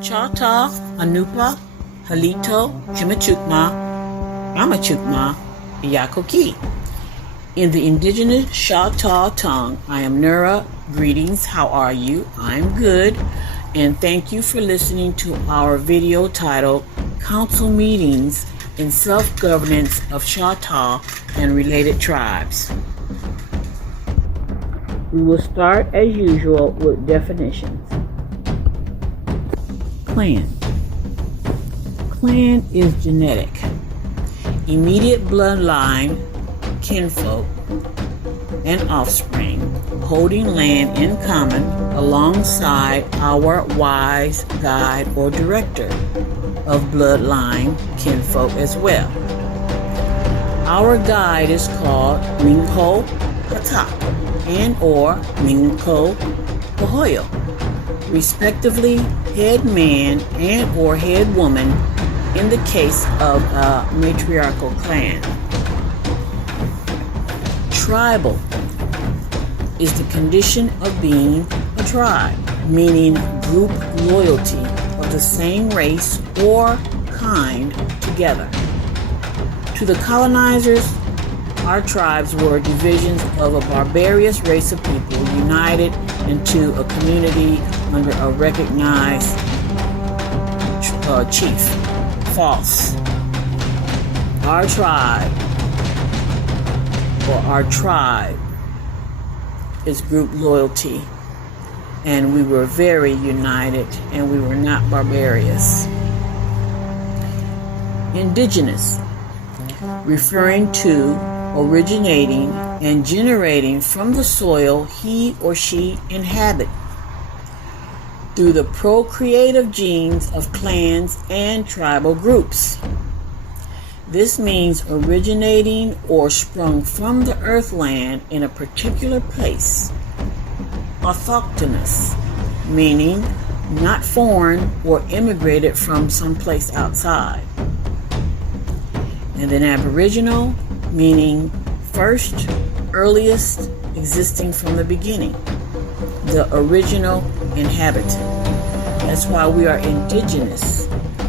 Chatah, Anupa, Halito, Chimachukma, Amachukma, Yakoki. In the Indigenous Chatah tongue, I am Nura. Greetings, how are you? I'm good, and thank you for listening to our video titled Council Meetings in Self-Governance of Chatah and Related Tribes. We will start as usual with definitions. Clan. Clan is genetic, immediate bloodline, kinfolk, and offspring holding land in common alongside our wise guide or director of bloodline kinfolk as well. Our guide is called Minko Chatah and or Minko Pahoyo, respectively head man and or head woman in the case of a matriarchal clan. Tribal is the condition of being a tribe, meaning group loyalty of the same race or kind together. To the colonizers, our tribes were divisions of a barbarous race of people united into a community under a recognized chief. False. Our tribe is group loyalty, and we were very united, and we were not barbarous. Indigenous, referring to originating and generating from the soil he or she inhabit through the procreative genes of clans and tribal groups. This means originating or sprung from the earthland in a particular place. Autochthonous, meaning not foreign or immigrated from someplace outside. And then Aboriginal, meaning first, earliest, existing from the beginning, the original inhabitant. That's why we are indigenous.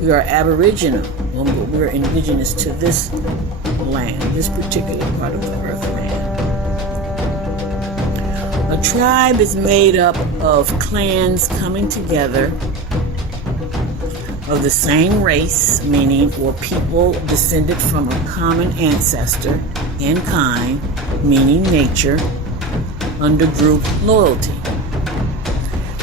We are Aboriginal, but we're indigenous to this land, this particular part of the earth land. A tribe is made up of clans coming together of the same race, meaning or people descended from a common ancestor, and kind, meaning nature, under group loyalty.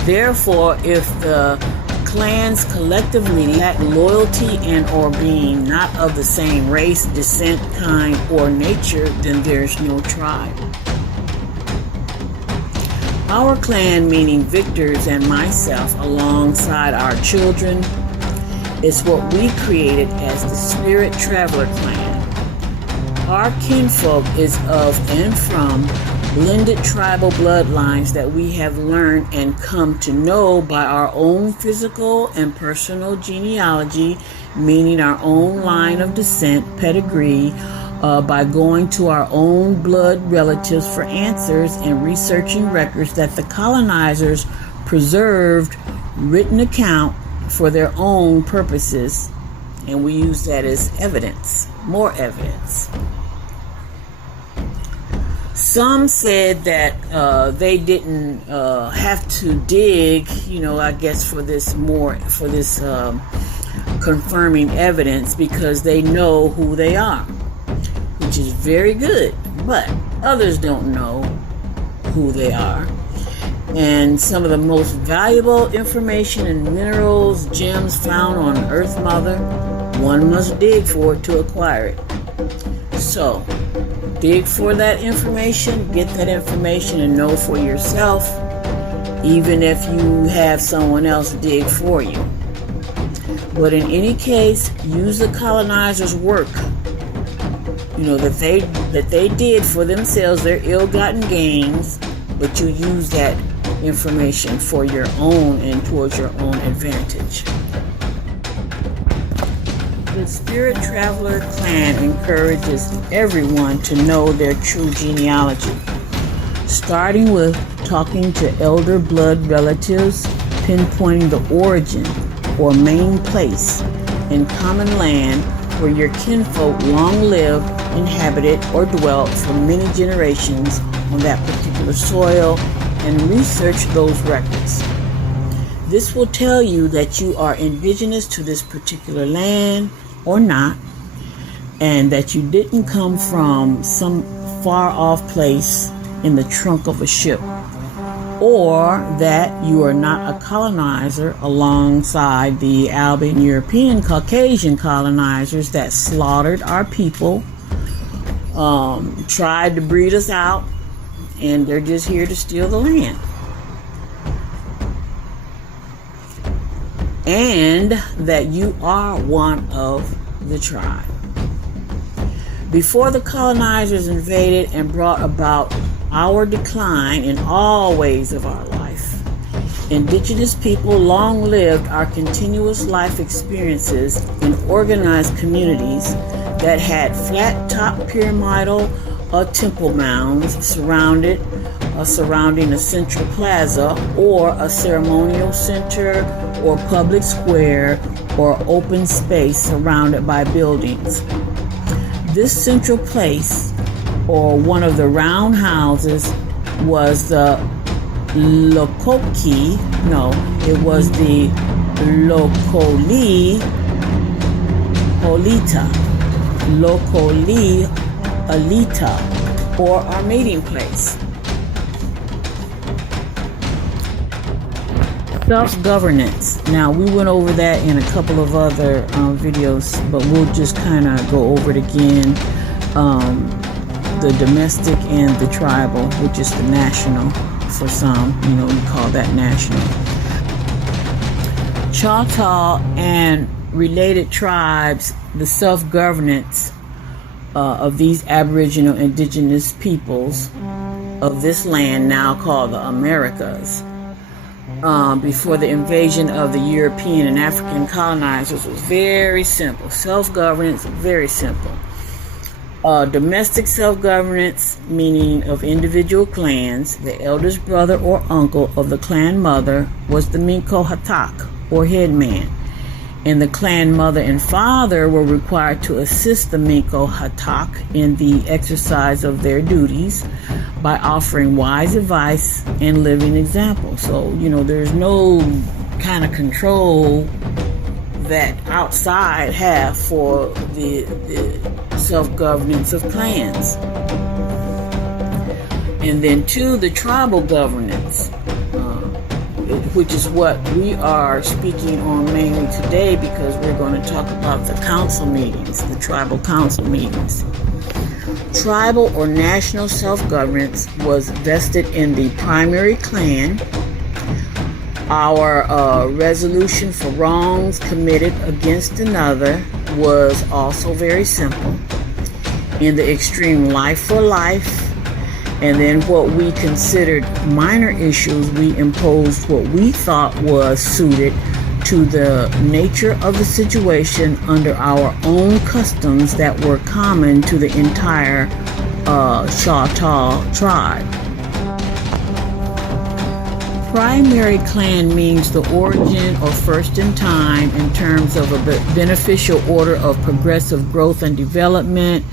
Therefore, if the clans collectively lack loyalty and or being not of the same race, descent, kind, or nature, then there's no tribe. Our clan, meaning Victor's and myself, alongside our children, is what we created as the Spirit Traveler Clan. Our kinfolk is of and from blended tribal bloodlines that we have learned and come to know by our own physical and personal genealogy, meaning our own line of descent, pedigree, by going to our own blood relatives for answers and researching records that the colonizers preserved written account for their own purposes, and we use that as evidence, more evidence. Some said that they didn't have to dig, I guess for this confirming evidence, because they know who they are, which is very good. But others don't know who they are. And some of the most valuable information and minerals, gems found on Earth Mother, one must dig for it to acquire it. So, dig for that information, get that information, and know for yourself, even if you have someone else dig for you. But in any case, use the colonizers' work, that they did for themselves, their ill-gotten gains, but you use that information for your own and towards your own advantage. The Spirit Traveler Clan encourages everyone to know their true genealogy, starting with talking to elder blood relatives, pinpointing the origin or main place in common land where your kinfolk long lived, inhabited, or dwelt for many generations on that particular soil, and research those records. This will tell you that you are indigenous to this particular land or not, and that you didn't come from some far off place in the trunk of a ship, or that you are not a colonizer alongside the Albion European Caucasian colonizers that slaughtered our people, tried to breed us out, and they're just here to steal the land. And that you are one of the tribe. Before the colonizers invaded and brought about our decline in all ways of our life, indigenous people long lived our continuous life experiences in organized communities that had flat-top pyramidal or temple mounds surrounding a central plaza or a ceremonial center or public square or open space surrounded by buildings. This central place, or one of the round houses, was the Lokoli Alita, or our meeting place. Self-governance. Now, we went over that in a couple of other videos, but we'll just kind of go over it again. The domestic and the tribal, which is the national for some, you call that national. Chatah and related tribes, the self-governance of these Aboriginal indigenous peoples of this land, now called the Americas, before the invasion of the European and African colonizers, was very simple. Self-governance, very simple. Domestic self-governance, meaning of individual clans, the eldest brother or uncle of the clan mother was the Minko Hatak, or headman, and the clan mother and father were required to assist the Minko Hatak in the exercise of their duties by offering wise advice and living example. So, there's no kind of control that outside have for the self-governance of clans. And then two, the tribal governance, which is what we are speaking on mainly today, because we're going to talk about the council meetings, the tribal council meetings. Tribal or national self-governance was vested in the primary clan. Our resolution for wrongs committed against another was also very simple. In the extreme, life for life. And then what we considered minor issues, we imposed what we thought was suited to the nature of the situation under our own customs that were common to the entire Chatah tribe. Primary clan means the origin or first in time in terms of a beneficial order of progressive growth and development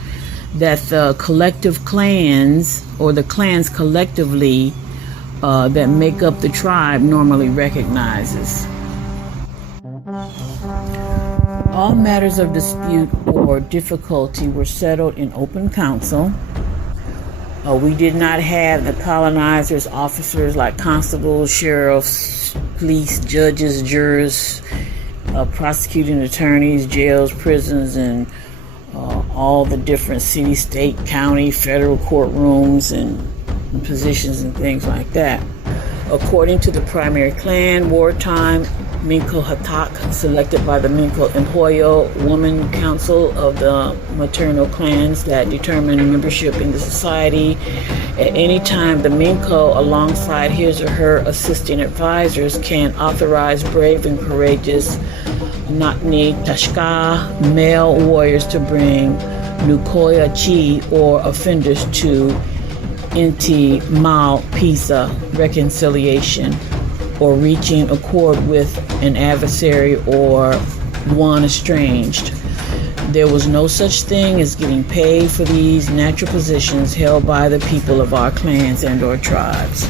that the collective clans, or the clans collectively that make up the tribe, normally recognizes. All matters of dispute or difficulty were settled in open council. We did not have the colonizers, officers like constables, sheriffs, police, judges, jurors, prosecuting attorneys, jails, prisons, and all the different city, state, county, federal courtrooms and positions and things like that. According to the primary clan, wartime Minko Hatak, selected by the Minko Empoyo Woman Council of the maternal clans that determine membership in the society. At any time, the Minko, alongside his or her assisting advisors, can authorize brave and courageous Natni Tashka male warriors to bring Nukoya Chi, or offenders, to inti mal pisa reconciliation, or reaching accord with an adversary or one estranged. There was no such thing as getting paid for these natural positions held by the people of our clans and or tribes.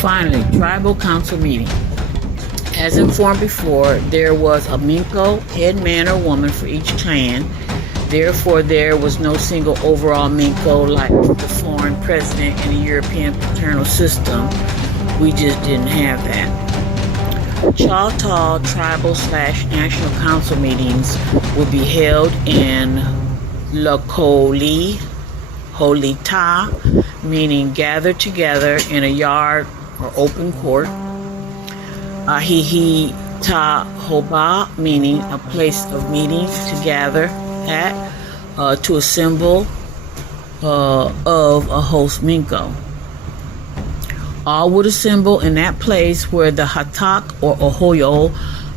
Finally, tribal council meeting. As informed before, there was a Minko, head man or woman for each clan. Therefore, there was no single overall Minko like the foreign president in the European paternal system. We just didn't have that. Chatah tribal/national council meetings would be held in Lokoli, Holita, meaning gathered together in a yard or open court. Ahihi ta hoba, meaning a place of meeting to gather at, to assemble of a host Minko. All would assemble in that place where the hatak or ohoyo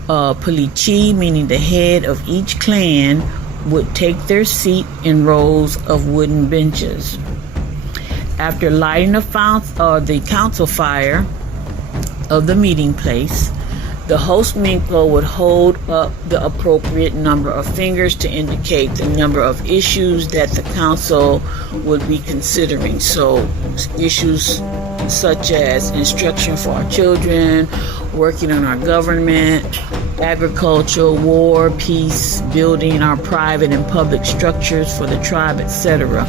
palichi, meaning the head of each clan, would take their seat in rows of wooden benches. After lighting the council fire of the meeting place, the host Minko would hold up the appropriate number of fingers to indicate the number of issues that the council would be considering. So issues such as instruction for our children, working on our government, agriculture, war, peace, building our private and public structures for the tribe, etc.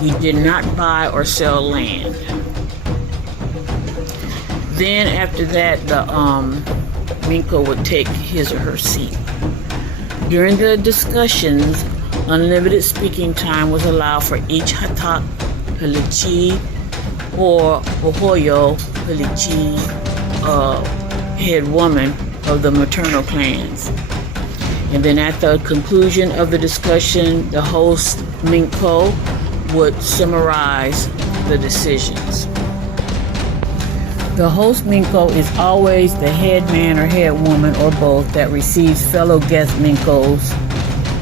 We did not buy or sell land. Then after that, the Minko would take his or her seat. During the discussions, unlimited speaking time was allowed for each hatak, palichi, or ohoyo palichi, head woman of the maternal clans. And then at the conclusion of the discussion, the host Minko would summarize the decisions. The host Minko is always the head man or head woman or both that receives fellow guest Minkos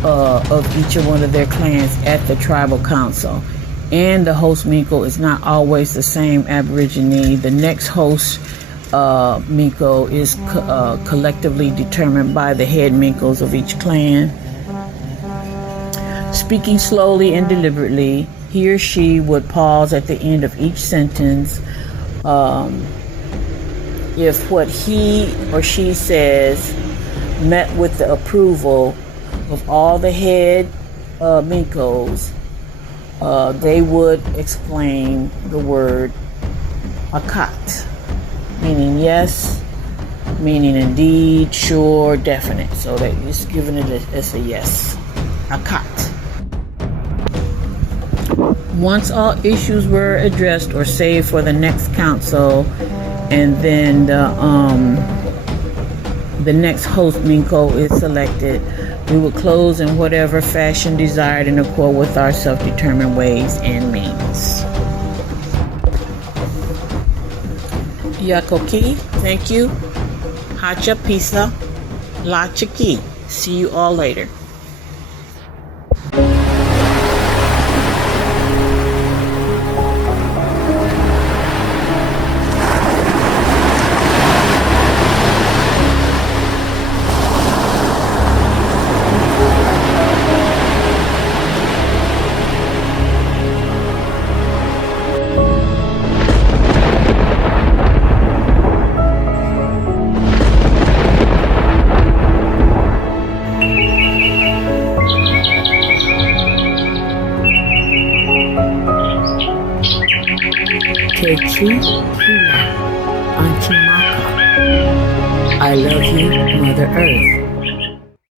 of each one of their clans at the tribal council. And the host Minko is not always the same Aborigine. The next host Minko is collectively determined by the head Minkos of each clan. Speaking slowly and deliberately, he or she would pause at the end of each sentence. If what he or she says met with the approval of all the head Minkos, they would exclaim the word akat, meaning yes, meaning indeed, sure, definite. So that it's giving it as a yes, akat. Once all issues were addressed or saved for the next council, and then the next host Minko is selected, we would close in whatever fashion desired in accord with our self-determined ways and means. Yakoki, thank you. Hacha Pisa, La Chiki. See you all later. I love you, Mother Earth.